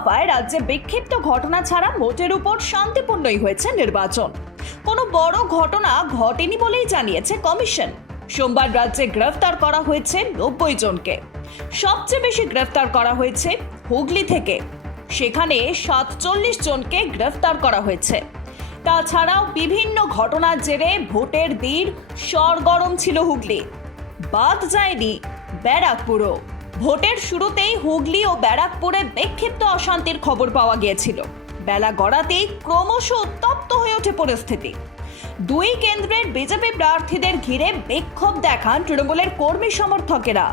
দফায় রাজ্যে বিক্ষিপ্ত ঘটনা ছাড়া ভোটের উপর শান্তিপূর্ণই হয়েছে নির্বাচন। কোনো বড় ঘটনা ঘটেনি বলেই জানিয়েছে কমিশন। সোমবার রাজ্যে গ্রেফতার করা হয়েছে নব্বই জনকে। সবচেয়ে বেশি গ্রেফতার করা হয়েছে হুগলি থেকে। সেখানে সাতচল্লিশ জনকে গ্রেফতার করা হয়েছে। তাছাড়াও বিভিন্ন ঘটনার জেরে ভোটের দিন সরগরম ছিল হুগলি। বাদ যায়নি ব্যারাকপুরও। ভোটের শুরুতেই হুগলি ও ব্যারাকপুরে বিক্ষিপ্ত অশান্তির খবর পাওয়া গিয়েছিল। বেলা গড়াতেই ক্রমশ উত্তপ্ত হয়ে ওঠে পরিস্থিতি। দুই কেন্দ্রের বিজেপি প্রার্থীদের ঘিরে বিক্ষোভ দেখান তৃণমূলের কর্মী সমর্থকেরা।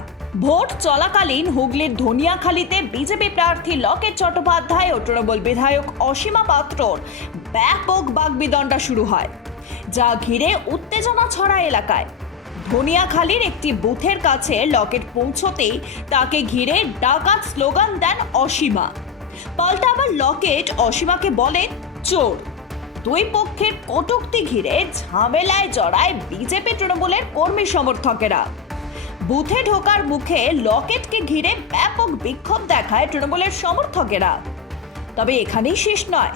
ভোট চলাকালীন হুগলির ধনিয়াখালীতে বিজেপি প্রার্থী লকেট চট্টোপাধ্যায় ও তৃণমূল বিধায়ক অসীমা পাত্রর ব্যাপক বাগবিদণ্ডা শুরু হয়, যা ঘিরে উত্তেজনা ছড়া এলাকায়। ধনিয়াখালীর একটি বুথের কাছে লকেট পৌঁছতেই তাকে ঘিরে ডাকাত স্লোগান দেন অসীমা। পাল্টা আবার লকেট অসীমাকে বলেন চোর। দুই পক্ষের কটুক্তি ঘিরে ঝামেলায় জড়ায় বিজেপি তৃণমূলের কর্মী সমর্থকেরা। বুথে ঢোকার মুখে লকেটকে ঘিরে ব্যাপক বিক্ষোভ দেখায় তৃণমূলের সমর্থকেরা। তবে এখানেই শেষ নয়।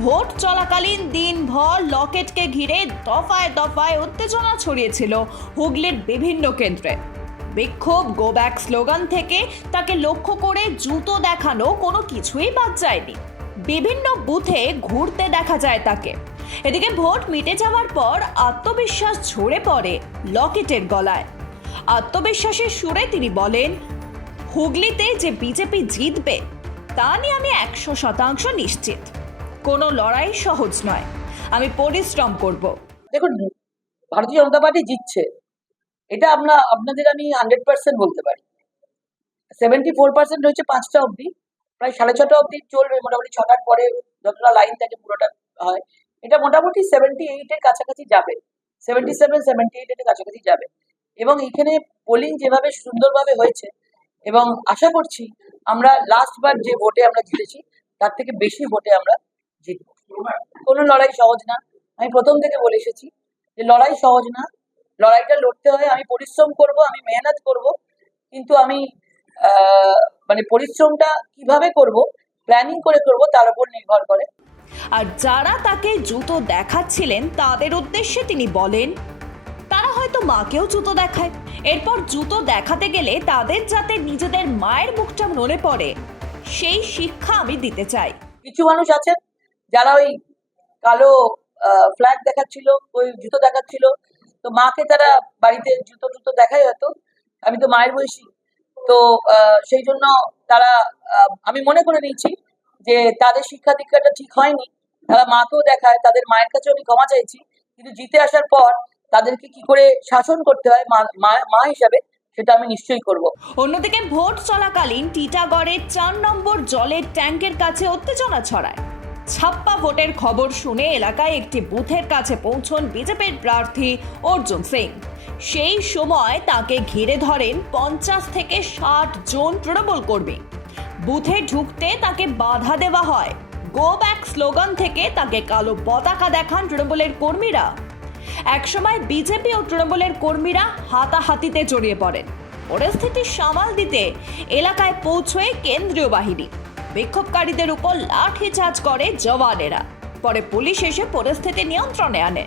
ভোট চলাকালীন দিনভর লকেটকে ঘিরে দফায় দফায় উত্তেজনা ছড়িয়েছিল হুগলির বিভিন্ন কেন্দ্রে। বিক্ষোভ গো ব্যাক স্লোগান থেকে তাকে লক্ষ্য করে জুতো দেখানো কোনো কিছুই বাদ যায়নি। বিভিন্ন বুথে ঘুরতে দেখা যায় তাকে। এদিকে ভোট মিটে যাওয়ার পর আত্মবিশ্বাস ঝরে পড়ে লকেটের গলায়। আত্মবিশ্বাসের সুরে তিনি বলেন, হুগলিতে যে বিজেপি জিতবে, তা নিয়ে আমি একশো শতাংশ নিশ্চিত। কোনো লড়াই সহজ নয়। আমি পরিশ্রম করব। দেখুন, ভারতীয় জনতা পার্টি জিতছে। এটা আমরা আপনাদের আমি হান্ড্রেড পার্সেন্ট বলতে পারি। সেভেন্টি ফোর পার্সেন্ট হয়েছে পাঁচটা অবধি। প্রায় সাড়ে ছটা অবধি চলবে। মোটামুটি ছটার পরে যতটা লাইন থাকে পুরোটা হয়। এটা মোটামুটি সেভেন্টি এইটের কাছাকাছি যাবে। সেভেন্টি সেভেন সেভেন্টি এইটের কাছাকাছি যাবে। এবং এখানে পোলিং যেভাবে সুন্দরভাবে হয়েছে এবং আশা করছি আমরা লাস্ট বার যে ভোটে আমরা জিতেছি, তার থেকে বেশি ভোটে আমরা জিতব। কোনো লড়াই সহজ না। আমি প্রথম থেকে বলে এসেছি যে লড়াই সহজ না। লড়াইটা লড়তে হয়। আমি পরিশ্রম করব আমি মেহনত করব। কিন্তু আমি মানে পরিশ্রমটা কীভাবে করব প্ল্যানিং করে করব তার উপর নির্ভর করে। আর যারা তাকে জুতো দেখাচ্ছিলেন তাদের উদ্দেশ্যে তিনি বলেন তারা হয়তো মাকেও জুতো দেখায়। এরপর জুতো দেখাতে গেলে তাদের যাতে নিজেদের মায়ের মুখটা মনে পড়ে সেই শিক্ষা আমি দিতে চাই। কিছু মানুষ আছেন যারা ওই কালো ফ্ল্যাগ দেখাচ্ছিল, ওই জুতো দেখাচ্ছিল, তো মাকে তারা বাড়িতে জুতো টুতো দেখাই হয়তো। আমি তো মায়ের বয়সী। তো সেই জন্য তারা আমি মনে করে নিচ্ছি যে তাদের শিক্ষা দীক্ষাটা ঠিক হয়নি। তারা মাকেও দেখায়, তাদের মায়ের কাছে আমি ক্ষমা চাইছি। কিন্তু জিতে আসার পর তাদেরকে কি করে শাসন করতে হয় মা হিসাবে, সেটা আমি নিশ্চয়ই করব। অন্যদিকে ভোট চলাকালীন টিটাগড়ের চার নম্বর জলের ট্যাঙ্কের কাছে উত্তেজনা ছড়ায়। ছাপ্পা ভোটের খবর শুনে এলাকায় একটি বুথের কাছে পৌঁছন বিজেপির প্রার্থী অর্জুন সিং। সেই সময় তাকে ঘিরে ধরেন পঞ্চাশ থেকে ষাট জন তৃণমূল কর্মী। বুথে ঢুকতে তাকে বাধা দেওয়া হয়। গো ব্যাক স্লোগান থেকে তাকে কালো পতাকা দেখান তৃণমূলের কর্মীরা। একসময় বিজেপি ও তৃণমূলের কর্মীরা হাতাহাতিতে জড়িয়ে পড়েন। পরিস্থিতি সামাল দিতে এলাকায় পৌঁছয়ে কেন্দ্রীয় বাহিনী। বিক্ষোভকারীদের উপর লাঠিচার্জ করে জওয়ানেরা। পরে পুলিশ এসে পরিস্থিতি নিয়ন্ত্রণে আনে।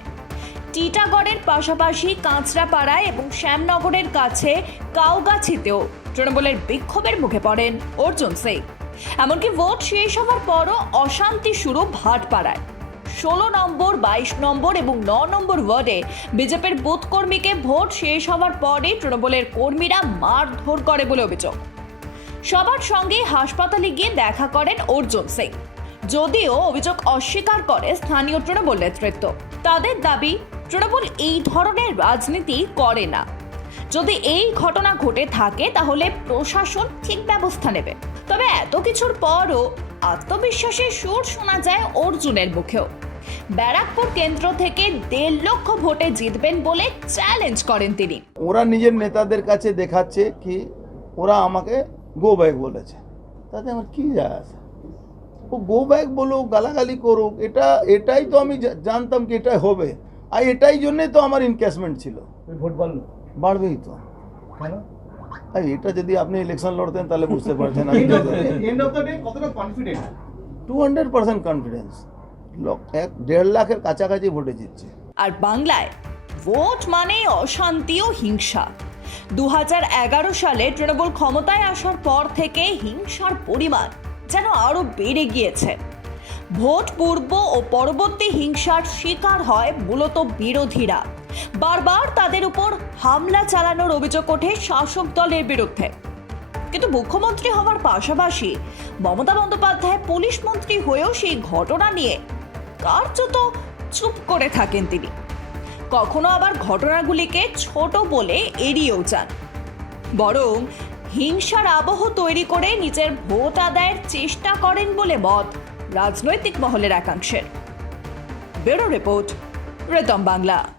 টিটাগড়ের পাশাপাশি কাঁচরাপাড়ায় এবং শ্যামনগরের কাছে কাউগাছিতেও তৃণমূলের বিক্ষোভের মুখে পড়েন অর্জুন সিং। এমনকি ভোট শেষ হওয়ার পরও অশান্তি শুরু ভাটপাড়ায়। ষোলো নম্বর, বাইশ নম্বর এবং ন নম্বর ওয়ার্ডে বিজেপির বুথ কর্মীকে ভোট শেষ হওয়ার পরে তৃণমূলের কর্মীরা মারধর করে বলে অভিযোগ। সবার সঙ্গে হাসপাতালে গিয়ে দেখা করেন অর্জুন সিং। যদিও অভিযোগ অস্বীকার করে স্থানীয় তৃণমূল নেতৃত্ব। তাদের দাবি, তৃণমূল এই ধরনের রাজনীতি করে না। যদি এই ঘটনা ঘটে থাকে, তাহলে প্রশাসন ঠিক ব্যবস্থা নেবে। তবে এত কিছুর পরও আত্মবিশ্বাসের সুর শোনা যায় অর্জুনের মুখেও। ব্যারাকপুর কেন্দ্র থেকে দেড় লক্ষ ভোটে জিতবেন বলে চ্যালেঞ্জ করেন তিনি। ওরা নিজের নেতাদের কাছে দেখাচ্ছে কি ওরা আমাকে গো ব্যাক বলেছে। তাতে আমার কি যায় আসে ও গো ব্যাক বলুক গালাগালি করুক এটা এটাই তো আমি জানতাম কি এটা হবে। আর এটাই জন্যে তো আমার ইনকেসমেন্ট ছিল। ভোট বাড়লো বাড়বেই তো। কেন? আর এটা যদি আপনি ইলেকশন লড়তেন তাহলে বুঝতে পারছেন end of the end of the day কতটা confident two hundred percent confidence এক দেড় লাখের কাছাকাছি ভোটে জিতছে। আর বাংলায় ভোট মানে অশান্তি ও হিংসা। দু হাজার এগারো সালে তৃণমূল ক্ষমতায় আসার পর থেকে হিংসার পরিমাণ যেন আরও বেড়ে গিয়েছে। ভোট পূর্ব ও পরবর্তী হিংসার শিকার হয় মূলত বিরোধীরা। বারবার তাদের উপর হামলা চালানোর অভিযোগ ওঠে শাসক দলের বিরুদ্ধে। কিন্তু মুখ্যমন্ত্রী হওয়ার পাশাপাশি মমতা বন্দ্যোপাধ্যায় পুলিশ মন্ত্রী হয়েও সেই ঘটনা নিয়ে কার্যত চুপ করে থাকেন তিনি। কখনো আবার ঘটনাগুলিকে ছোট বলে এড়িয়েও যান। বরং হিংসার আবহ তৈরি করে নিজের ভোট আদায়ের চেষ্টা করেন বলে মত রাজনৈতিক মহলের একাংশের। বেরো রিপোর্ট রেতম বাংলা।